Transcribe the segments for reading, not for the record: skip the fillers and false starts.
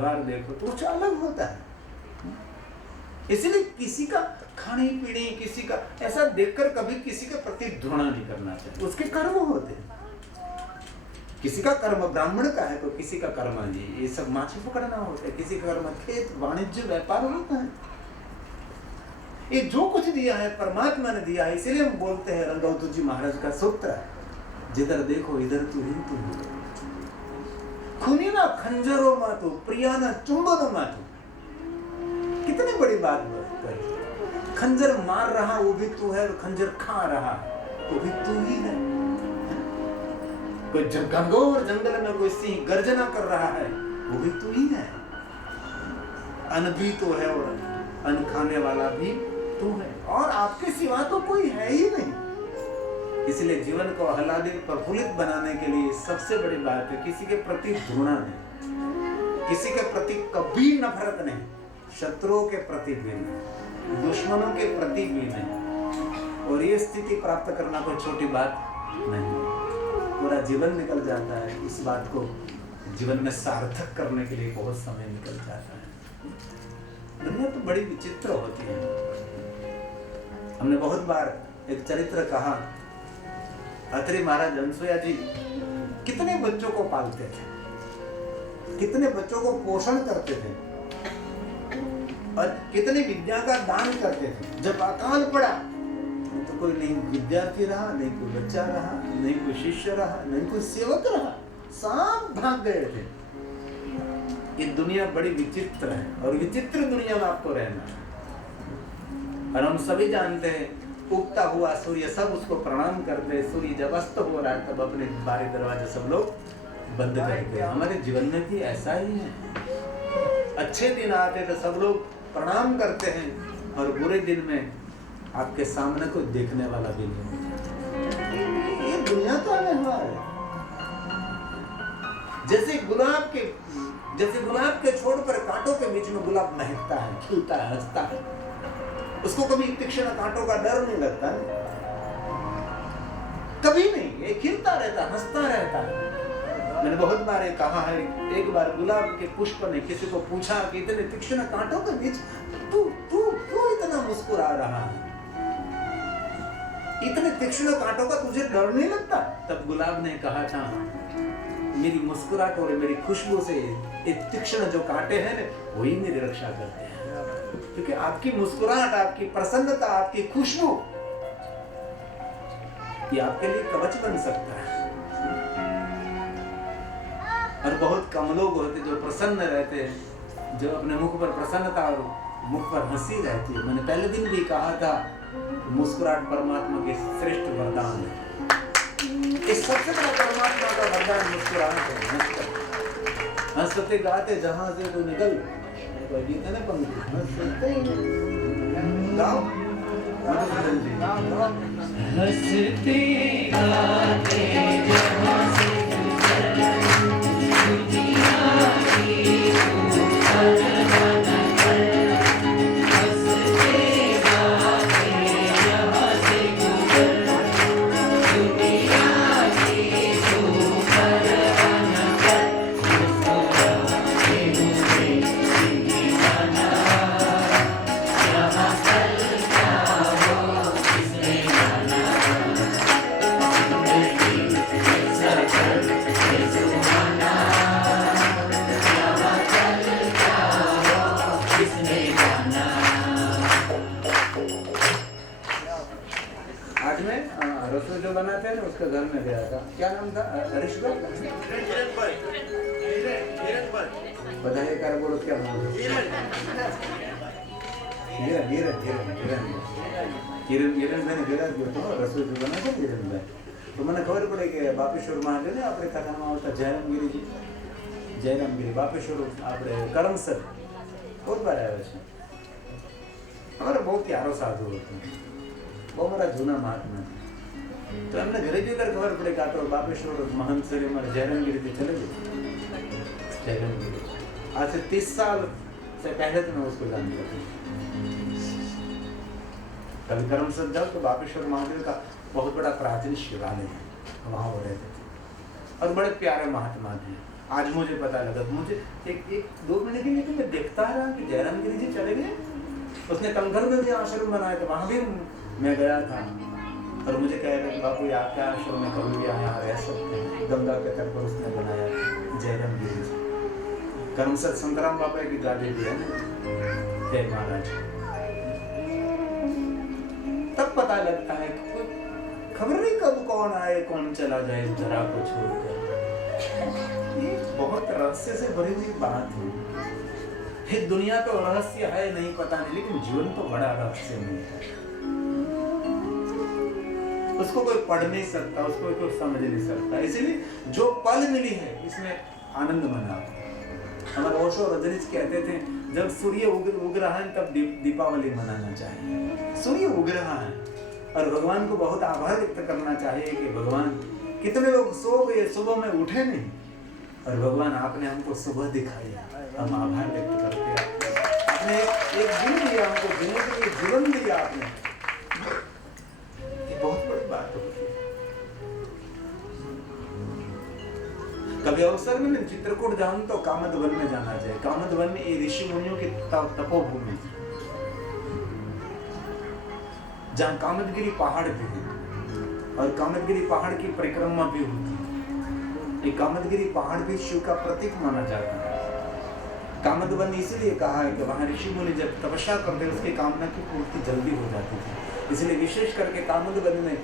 व्यवहार देखो तो कुछ अलग होता है। इसलिए किसी का खाने पीने, किसी का ऐसा देखकर कभी किसी के प्रति घृणा नहीं करना चाहिए। उसके कर्म होते हैं, किसी का कर्म ब्राह्मण का है तो किसी का कर्म जी ये सब माछी पकड़ना होता है, किसी का कर्म खेत वाणिज्य व्यापार होता है। ये जो कुछ दिया है परमात्मा ने दिया है। इसलिए हम बोलते हैं रंगवतु जी महाराज का सूत्र है, जिधर देखो इधर तू ही तू। खूनी ना खंजरो मातु, प्रिया ना चुंबन मातु। कितनी बड़ी बात कही। खंजर मार रहा वो भी तू है, खंजर खा रहा वो भी तू ही है। कोई घनघोर जंगल में कोई सिंह गर्जना कर रहा है वो भी तू ही है। अन्न भी तो है और अन्न खाने वाला भी तू है, और आपके सिवा तो कोई है ही नहीं। इसलिए जीवन को आह्लादित प्रफुल्लित बनाने के लिए सबसे बड़ी बात है किसी के प्रति घृणा नहीं, किसी के प्रति कभी नफरत नहीं, शत्रुओं के प्रति भी नहीं, दुश्मनों के प्रति भी नहीं। और ये स्थिति प्राप्त करना कोई छोटी बात नहीं, पूरा जीवन निकल जाता है। इस बात को जीवन में सार्थक करने के लिए बहुत समय निकल जाता है। दुनिया तो बड़ी विचित्र होती है। हमने बहुत बार एक चरित्र कहा, अत्रि महाराज अनसुया जी कितने बच्चों को पालते थे, कितने बच्चों को पोषण करते थे और कितनी विद्या का दान करते थे। जब अकाल पड़ा तो कोई नहीं विद्यार्थी रहा, नहीं कोई बच्चा रहा, नहीं कोई शिष्य रहा, नहीं कोई सेवक रहा, सब भाग गए थे। ये दुनिया बड़ी विचित्र है और विचित्र दुनिया में आपको रहना है। और हम सभी जानते हैं उगता हुआ सूर्य सब उसको प्रणाम करते, सूर्य जब अस्त हो रहा है तब अपने बारी दरवाजे सब लोग बंद करते। हमारे जीवन में भी ऐसा ही है। अच्छे दिन आते तो सब लोग प्रणाम करते हैं और बुरे दिन में आपके सामने कोई देखने वाला भी नहीं। ये दुनिया का व्यवहार है। जैसे गुलाब के छोड़ पर कांटों के बीच में गुलाब महकता है, खिलता है, हंसता है, उसको कभी तीक्ष्ण कांटों का डर नहीं लगता, कभी नहीं, ये खिलता रहता, हंसता रहता है। मैंने बहुत बार ये कहा है, एक बार गुलाब के पुष्प ने किसी को पूछा कि इतने तीक्ष्ण कांटों के बीच तू क्यों इतना मुस्कुरा रहा है, इतने तीक्ष्ण कांटों का तुझे डर नहीं लगता? तब गुलाब ने कहा था, मेरी मुस्कुराहट और मेरी खुशबू से ये तीक्ष्ण जो कांटे हैं ना वही मेरी रक्षा करते हैं, क्योंकि आपकी मुस्कुराहट, आपकी प्रसन्नता, आपकी खुशबू ये आपके लिए कवच बन सकता है। और बहुत कम लोग होते जो प्रसन्न रहते हैं, जो अपने मुख पर प्रसन्नता और मुख पर हंसी रहती है। मैंने पहले दिन भी कहा था, मुस्कुराहट परमात्मा के श्रेष्ठ वरदान है। इस सबसे बड़ा परमात्मा का वरदान मुस्कुराहट है। हंसते गाते जहां से तो निकल, गीत है ना पंक्ति, हंसते गाओ, हंसते गाते जहां से बनाते हैं ना, उसके घर में गया था, क्या नाम था? हरीश भाई, बताइए क्या बोलो, क्या नाम? किरण भाई ने रसोई जो बनाते किरण भाई, तो मैंने खबर पड़ी कि बापेश्वर महादेव ने अपने कथाમાં આવતા જયરામગીરી બાપેશ્વર આપણે કરમસર बहुत बार આવ્યો છે। हमारा बहुत प्यारो साधु होते हैं, बहुत हमारा जूना महात्मा। तो हमने घरे जाकर खबर पड़े का तो बापेश्वर महंत से हमारे जयरामगिरी पे चले गए। जयरामगिरी आज से 30 साल से पहले तो मैं उसको जानता था। कभी करमसद जाओ तो बापेश्वर महादेव का बहुत बड़ा प्राचीन शिवालय है, वहाँ वो रहते थे और बड़े प्यारे महात्मा थे। आज मुझे पता लगा। मुझे एक 2 महीने के लिए मैं देखता रहा कि जयराम गिरी जी चले गए। उसने कंकर में भी आश्रम बनाया था, वहाँ भी मैं गया था और मुझे कह रहे बापू ये आपके आश्रम में कभी भी यहाँ रह सकते हैं। गंगा के तट पर उसने बनाया जयराम गिरी जी। करमसद संतराम बाबा की गादी भी है ना, जय महाराज। तब पता लगता है कि खबर नहीं कब कौन आए कौन चला जाए इस धरा को छोड़कर। ये बहुत रहस्य से भरी हुई बात है। दुनिया तो रहस्य है नहीं पता नहीं, लेकिन जीवन तो बड़ा रहस्यमय है। उसको कोई पढ़ नहीं सकता, उसको कोई समझ नहीं सकता। इसीलिए जो पल मिली है इसमें आनंद मनाओ। हमारे ओशो रजनीश कहते थे जब सूर्य उग रहा है तब दीपावली मनाना चाहिए। सूर्य उग रहा है और भगवान को बहुत आभार व्यक्त करना चाहिए कि भगवान कितने लोग सो गए सुबह में उठे नहीं, और भगवान आपने हमको सुबह दिखाई, हम आभार व्यक्त करते हैं। आपने एक दिन दिया हमको, जीने के लिए जीवन दिया आपने, ये बहुत बड़ी बात होती है। कभी अवसर में चित्रकूट जाऊं तो कामद वन में जाना चाहिए। कामद वन में ऋषि मुनियों की तपोभूमि, जहाँ कामदगिरी पहाड़ भी है और कामदगिरी पहाड़ की परिक्रमा भी होती है। ये कामदगिरी पहाड़ भी शिव का प्रतीक माना जाता है। कामद वन इसलिए कहा है कि वहाँ ऋषि मुनि जब तपस्या करते उसकी कामना की पूर्ति जल्दी हो जाती थी, इसलिए विशेष करके कामद वन में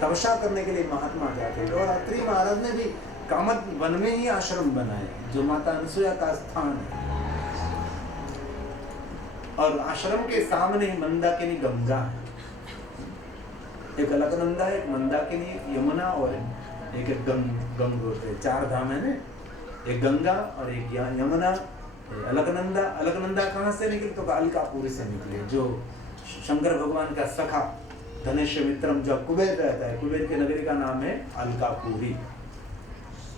तपस्या करने के लिए महात्मा जाते थे। और अत्रि महाराज ने भी कामद वन में ही आश्रम बनाए जो माता अनसुया का स्थान है। और आश्रम के सामने ही मंदाकिनी गंगा है। एक अलकनंदा है, एक मंदाकिनी, यमुना और एक गंगोत्री, 4 धाम है ना। एक गंगा और एक यमुना, अलकनंदा। अलकनंदा कहाँ से निकले तो अलकापुरी से निकले, जो शंकर भगवान का सखा धनेश्वर मित्रम जो कुबेर रहता है, कुबेर की नगरी का नाम है अलकापुरी।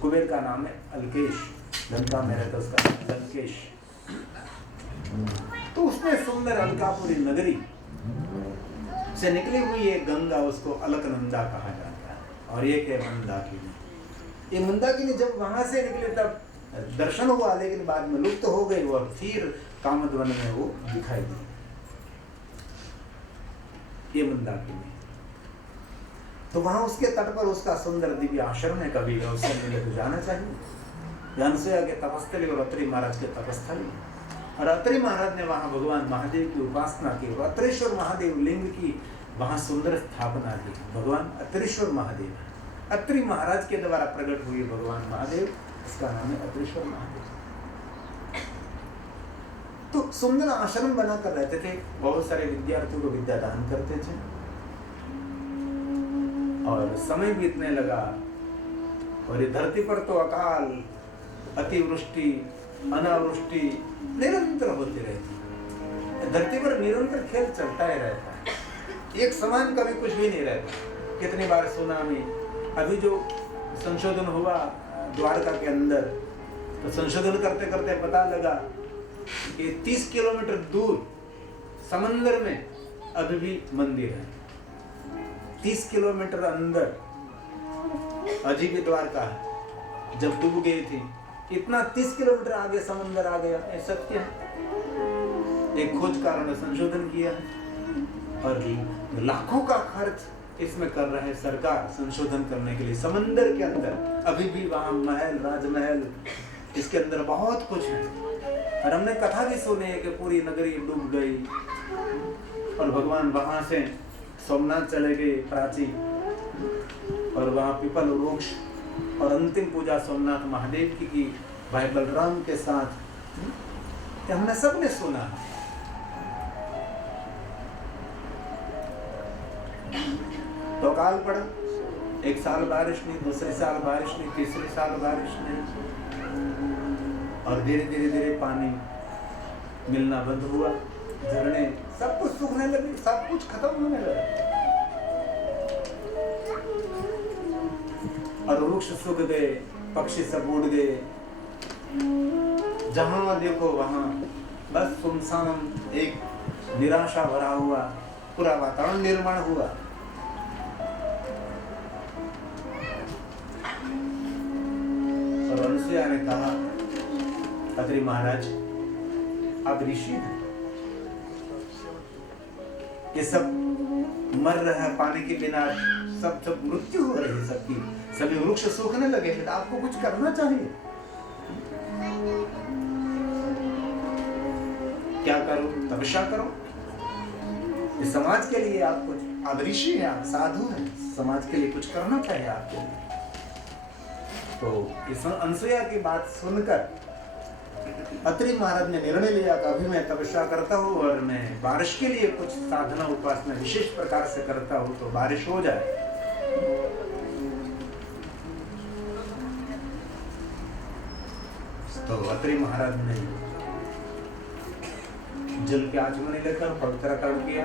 कुबेर का नाम है अलकेश, लंका में रहता उसका लंकेश। तो उसमें सुंदर अलकापुरी नगरी से निकली हुई ये गंगा, उसको अलकनंदा कहा जाता है। और एक है मंदाकिनी। ये मंदाकिनी जब वहां से निकले तब दर्शन हुआ, लेकिन बाद में लुप्त हो गई और फिर कामद वन में वो दिखाई दी। ये मंदाकिनी, तो वहां उसके तट पर उसका सुंदर दिव्य आश्रम है। कभी अवसर मिले तो जाना चाहिए। अनसुया के तपस्थली और अत्रि महाराज के तपस्थली। और अत्रि महाराज ने वहां भगवान महादेव की उपासना की और अत्रेश्वर महादेव लिंग की वहां सुंदर स्थापना की। भगवान अत्रेश्वर महादेव, अत्रि महाराज के द्वारा प्रकट हुए भगवान महादेव, इसका नाम है अत्रेश्वर महादेव। तो सुंदर आश्रम बनाकर रहते थे। बहुत सारे विद्यार्थियों को विद्या दान करते थे। और समय बीतने लगा और ये धरती पर तो अकाल, अतिवृष्टि, अनावृष्टि निरंतर होती रहती। धरती पर निरंतर खेल चलता ही रहता है, एक समान कभी कुछ भी नहीं रहता। कितनी बार सुनामी, अभी जो संशोधन हुआ द्वारका के अंदर, तो संशोधन करते करते पता लगा कि 30 किलोमीटर दूर समंदर में अभी भी मंदिर है। 30 किलोमीटर अंदर अजी की द्वारका है। जब डूब गई थी, इतना 30 किलोमीटर आगे समंदर आ गया, ये सत्य है। एक खोजकारों ने संशोधन किया है और लाखों का खर्च इसमें कर रहे हैं सरकार संशोधन करने के लिए। समंदर के अंदर अभी भी वहां महल, राजमहल, इसके अंदर बहुत कुछ है। और हमने कथा भी सुनी है कि पूरी नगरी डूब गई और भगवान वहां से सोमनाथ चले गए प्राची, और वहां पीपल वृक्ष और अंतिम पूजा सोमनाथ महादेव की भाई बलराम के साथ। हमने सबने सुना। तो अकाल पड़ा, एक साल बारिश नहीं, दूसरे साल बारिश नहीं, तीसरे साल बारिश नहीं, और धीरे धीरे धीरे पानी मिलना बंद हुआ। झरने सब कुछ सूखने लगे, सब कुछ खत्म होने लगा और वृक्ष सूख गए, पक्षी सब उड़ गए। जहां देखो वहां बस सुनसान, एक निराशा भरा हुआ पूरा वातावरण निर्माण हुआ। और अनसुया ने कहा, अत्रि महाराज आप ऋषि हैं, ये सब मर रहा है पानी के बिना, सब मृत्यु हो रही है सबकी, सभी वृक्ष सूखने लगे हैं, तो आपको कुछ करना चाहिए। क्या करो? तपस्या करो, इस समाज के लिए आप कुछ, आप ऋषि हैं, आप साधु हैं, समाज के लिए कुछ करना चाहिए आपके लिए। तो इस अनसुया की बात सुनकर अत्रि महाराज ने निर्णय लिया कि अभी मैं तपस्या करता हूँ और मैं बारिश के लिए कुछ साधना उपासना विशेष प्रकार से करता हूँ तो बारिश हो जाए। तो अत्रि महाराज ने जल के आचमन लेकर पवित्र कर किया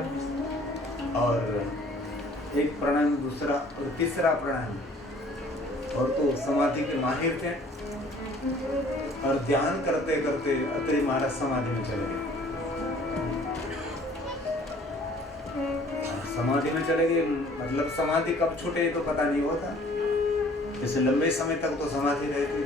और एक प्राणायाम, दूसरा और तीसरा प्राणायाम, और तो समाधि के माहिर थे और ध्यान करते करते अत्रि महाराज समाधि में चले गए। समाधि में चले गए मतलब समाधि कब छूटे तो पता नहीं होता, जैसे लंबे समय तक तो समाधि रहती,